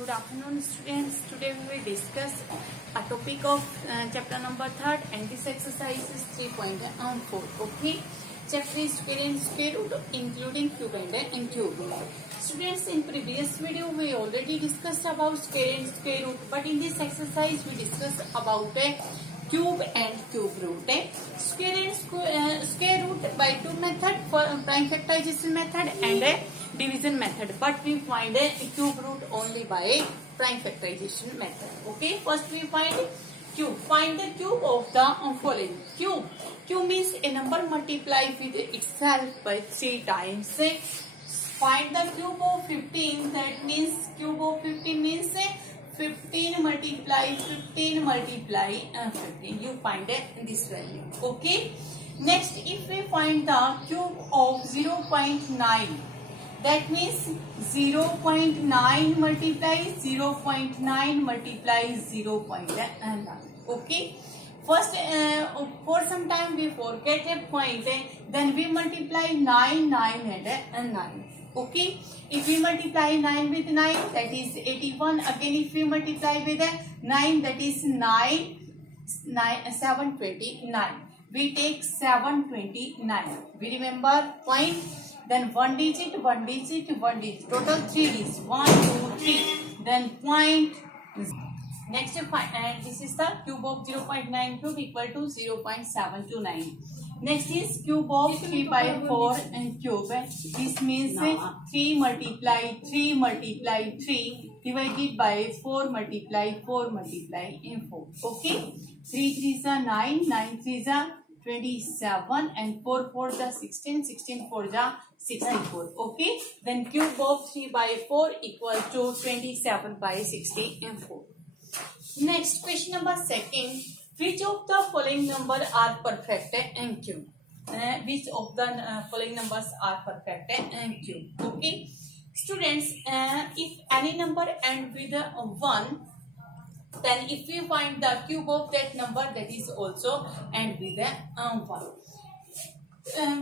Good afternoon, students. Today we will discuss a topic of chapter number 3rd, and this exercise is 3.4. Okay, chapter is square and square root, including cube and cube. Students, in previous video we already discussed about square and square root, but in this exercise we discussed about cube and cube root. Square and square root by two method, for prime factorization method and division method, but we find a cube root only by prime factorization method. Okay, first we find cube. Find the cube of the following. Cube means a number multiplied with itself by 3 times. Find the cube of 15. That means cube of 15 means 15 multiply 15 multiply 15. You find this value. Okay. Next, if we find the cube of 0.9, that means 0.9 multiply 0.9 multiply 0.9. Okay. First, for some time we forget a point, then we multiply 9, 9 and 9. Okay. If we multiply 9 with 9, that is 81. Again, if we multiply with 9, that is 729. We take 729. We remember point. Then one digit, one digit, one digit. Total 3 digits. 1, 2, 3. Then point. Next, and this is the cube of 0.9 cube equal to 0.729. Next is cube of 3 by 4 and cube. This means 3 multiply 3 multiply 3 divided by 4 multiply 4 multiply 4. Okay. 3 3 is 9, 9 3 is 27, and 4 4 is 16, 16 4 is 64. Okay. Then cube of 3 by 4 equal to 27 by 64. Next, question number 2. Which of the following numbers are perfect and cube? Which of the following numbers are perfect and cube? Okay. Students, if any number end with 1, then if we find the cube of that number, that is also end with 1.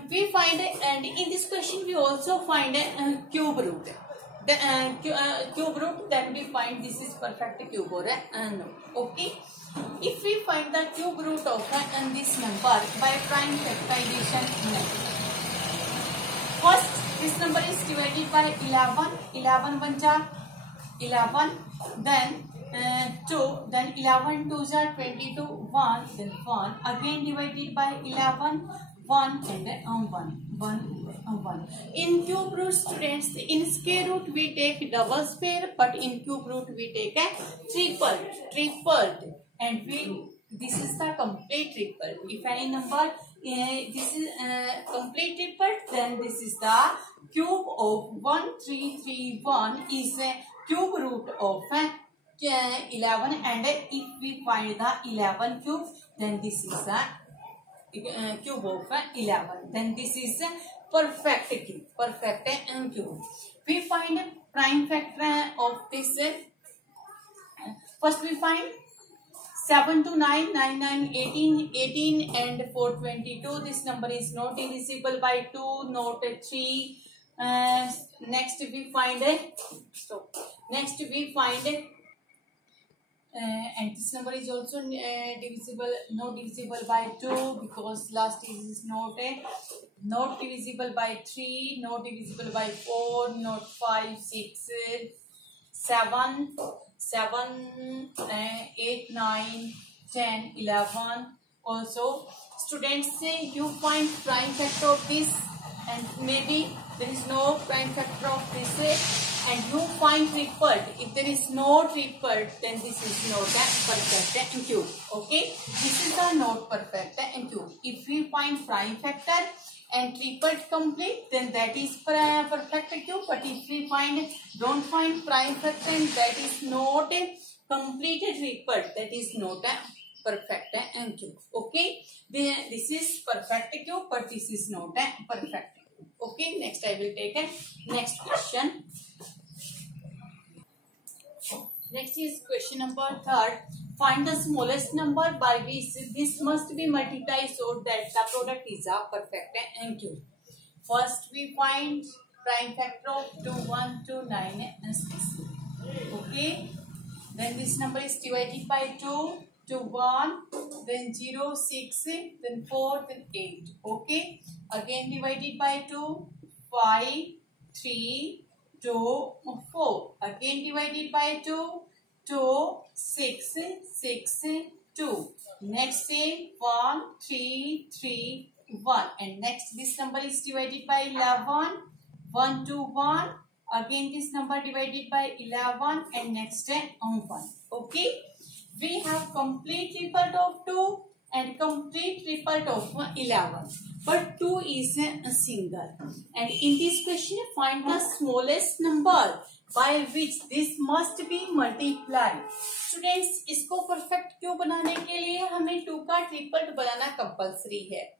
We find, and in this question we also find a cube root. The cube root, then we find this is perfect cube or no. Okay. If we find the cube root of this number by prime factorization method, first this number is divided by 11. 11 1 ja 11. Then 2. Then 11 2 ja 22. 1. Then 1. Again divided by 11. 1 and 1. In cube root, students, in square root we take double square, but in cube root we take a tripled, and this is the complete triple. If any number this is complete triple, then this is the cube of 1331 is a cube root of 11, and if we find the 11 cube, then this is the cube of 11. Then this is perfect cube. Perfect cube. We find prime factor of this. First we find 7 to 9, 9, 9, 18, 18 and 4, 22. This number is not divisible by 2, not 3. Next we find Next we find and this number is also divisible, not divisible by 2, because last is not divisible by 3, not divisible by 4, not 5, 6, 7, 8, 9, 10, 11. Also, students, say you find prime factor of this, and maybe there is no prime factor of this, and you find tripled. If there is no tripled, then this is not a perfect cube. Okay, this is a not perfect cube. If we find prime factor and tripled complete, then that is perfect cube. But if we don't find prime factor and that is not a completed tripled, that is not a perfect cube. Okay, this is perfect cube, but this is not a perfect cube. Okay, next I will take a next question. Next is question number 3rd. Find the smallest number by which this must be multiplied so that the product is a perfect cube. First we find prime factor of 2, 1, 2, 9 and 6. Okay. Okay. Then this number is divided by 2 to 1, then 0, 6, then 4, then 8. Okay. Again divided by 2, 5, 3, 2, 4. Again divided by 2, 2, 6, 6, 2. Next say 1, 3, 3, 1. And next this number is divided by 11, 1 to 1. Again this number divided by 11 and next 1. Okay. We have complete result of 2 and complete result of 11. But 2 is a single. And in this question find the smallest number by which this must be multiplied. Students, इसको perfect क्यों बनाने के लिए हमें 2 का triple बनाना compulsory है.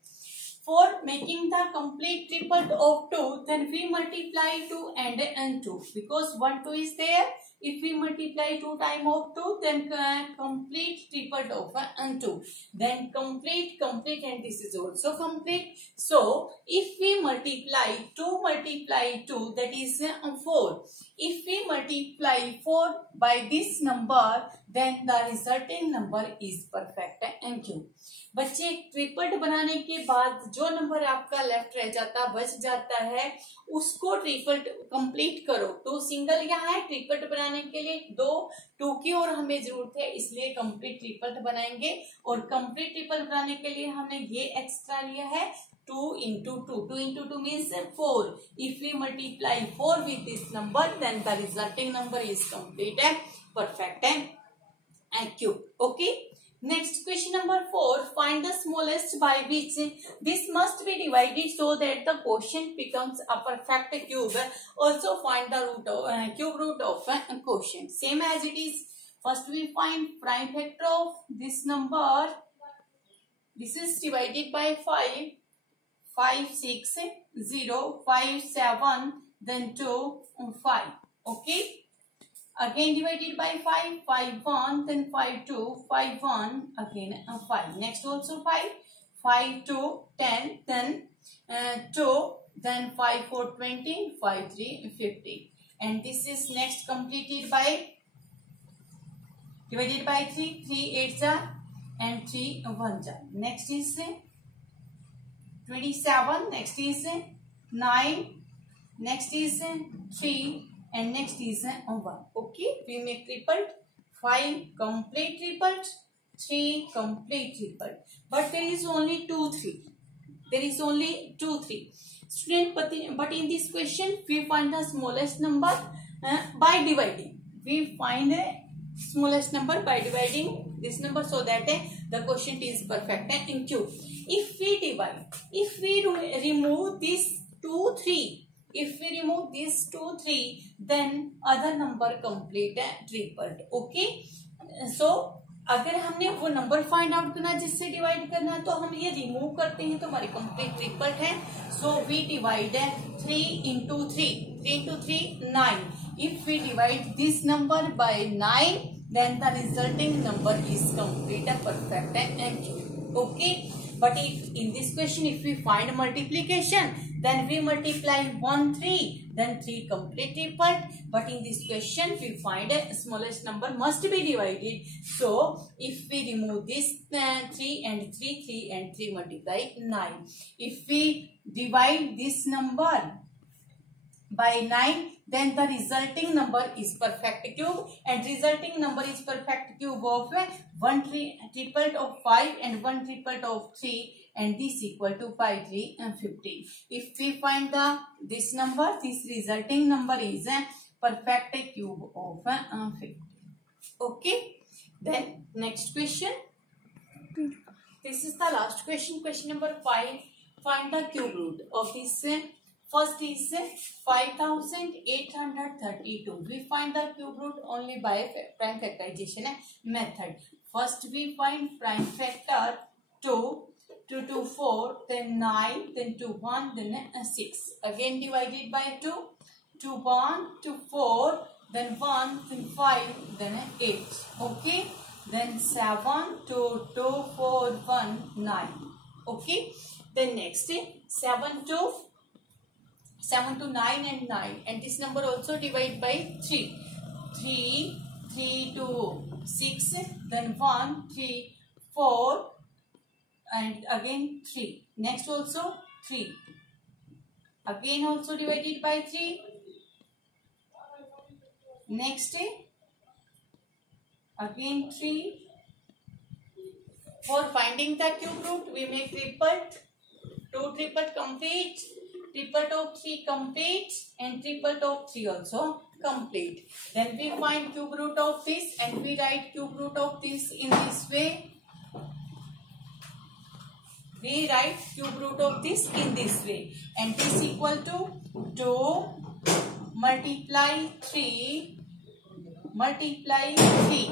For making the complete triplet of 2, then we multiply 2 and 2 because 1 2 is there. If we multiply 2 times of 2, then complete triplet of 2. Then complete and this is also complete. So if we multiply 2, that is 4. If we multiply 4 by this number, then the resulting number is perfect and cube. बच्चे triple बनाने के बाद जो number आपका left रह जाता बच जाता है उसको ट्रिपल कंप्लीट करो. 2 सिंगल यहाँ है, ट्रिपल बनाने के लिए 2 की और हमें जरूरत है इसलिए कंप्लीट ट्रिपल बनाएंगे. और कंप्लीट ट्रिपल बनाने के लिए हमने ये एक्स्ट्रा लिया है 2 into 2. 2 into 2 means 4. If we multiply 4 with this number, then the resulting number is complete and perfect and cube. Okay. Next question number 4. Find the smallest by which this must be divided so that the quotient becomes a perfect cube. Also find the root of cube root of quotient. Same as it is. First we find prime factor of this number. This is divided by 5. 5, 6, 0, 5, 7, then 2, 5. Okay. Again divided by 5, 5, 1, then 5, 2, 5, 1, again 5. Next also 5, 5, 2, 10, then 2, then 5, 4, 20, 5, 3, 50. And this is next completed by, divided by 3, 3 8s are, and 3 1s are. Next is 27, next is 9, next is 3, and next is 1. Okay, we make tripled. 5 complete tripled, 3 complete tripled. But there is only 2 3. There is only 2 3. Student, but in this question we find the smallest number by dividing. We find a smallest number by dividing this number so that the quotient is perfect in cube. If we divide, if we remove this 2 3. If we remove this 2 3, then other number complete tripled. Okay. So अगर हमने वो number find out करना जिससे divide करना है तो हम ये रिमूव करते हैं तो हमारी कंप्लीट ट्रिपल है. So we divide 3 into 3. 3 into 3 9. If we divide this number by 9, then the resulting number is complete and perfect and cube. Okay. But if in this question if we find multiplication, then we multiply 1 3, then 3 complete tripled. But in this question we find a smallest number must be divided. So if we remove this 3 and 3 and 3 multiply 9. If we divide this number by 9, then the resulting number is perfect cube, and resulting number is perfect cube of 1 triplet of 5 and 1 triplet of 3, and this equal to 5 3 and 15. If we find this number, this resulting number is a perfect cube of 50. Okay. Then next question. This is the last question. Question number 5. Find the cube root of this. First is 5832. We find the cube root only by prime factorization method. First we find prime factor 2, 2 to 4, then 9, then 2 1, then 6. Again divided by 2, 2 1 to 4, then 1, then 5, then 8. Okay. Then 7 2 2 4 1 9. Okay. Then next 7 to 9 and 9, and this number also divide by 3. 3 3, 2, 6, then 1, 3, 4, and again 3. Next also 3. Again also divided by 3. Next again 3. For finding the cube root, we make triplet. 2 triplet complete, triplet of 3 complete, and triplet of 3 also complete. Then we find cube root of this and we write cube root of this in this way. We write cube root of this in this way, and this equal to 2 multiply 3 multiply 3.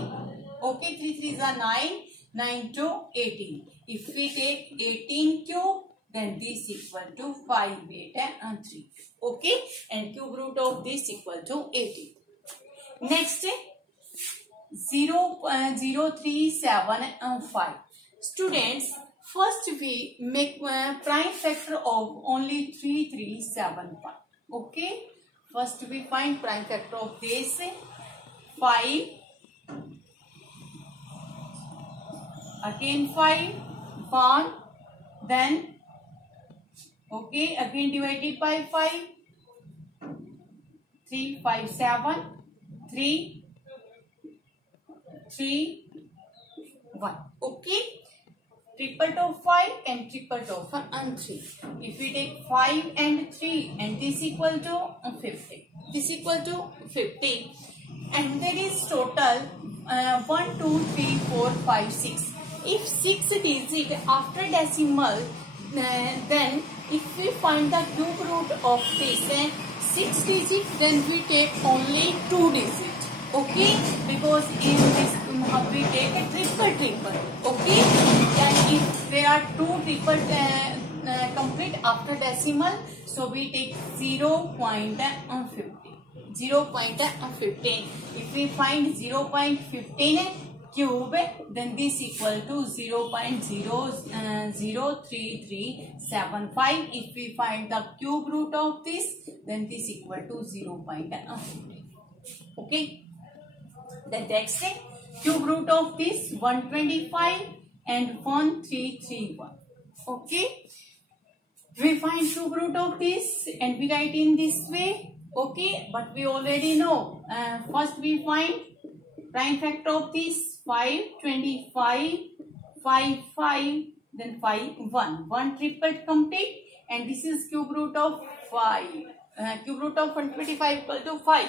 Okay, 3 3 is 9, 9 to 18. If we take 18 cube, then this equal to 5, 8 and 3. Okay, and cube root of this equal to 18. Next 0, 0, 3, 7 and 5. Students, first we make prime factor of only 3, 3, 7, 5. Okay, first we find prime factor of this 5, again 5, 1, then okay, again divided by 5, 3, 5, 7, 3, 3, 1. Okay, triplet of 5 and triplet of 3. If we take 5 and 3, and this equal to 50. This equal to 50. And there is total 1, 2, 3, 4, 5, 6. If 6 digit after decimal, then if we find the cube root of this 6 digit, then we take only 2 digit. Okay, because in this we take a triple. Okay, and if there are 2 triple complete after decimal, so we take 0.15. 0.15. If we find 0.15 cube, then this equal to 0.03375. If we find the cube root of this, then this equal to 0.15. Okay, then next cube root of this 125 and 1331. Okay, we find cube root of this and we write in this way. Okay, but we already know. First we find prime factor of this 5, 25, 5, 5, then 5, 1. 1 triplet complete, and this is cube root of 5. Cube root of 125 equal to 5.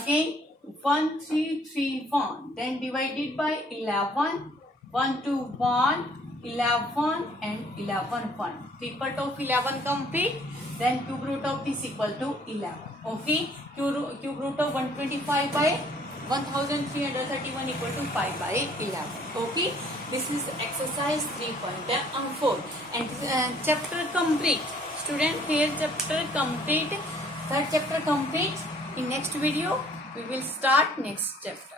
Again 1, 3, 3, 1. Then divided by 11. 1 to 1, 11 and 11, 1. Triplet of 11 complete. Then cube root of this equal to 11. Okay, cube root of 125 by 1331 equal to 5 by 11. Okay, this is exercise 3.4 and chapter complete. Student, here chapter complete. Third chapter complete. In next video we will start next chapter.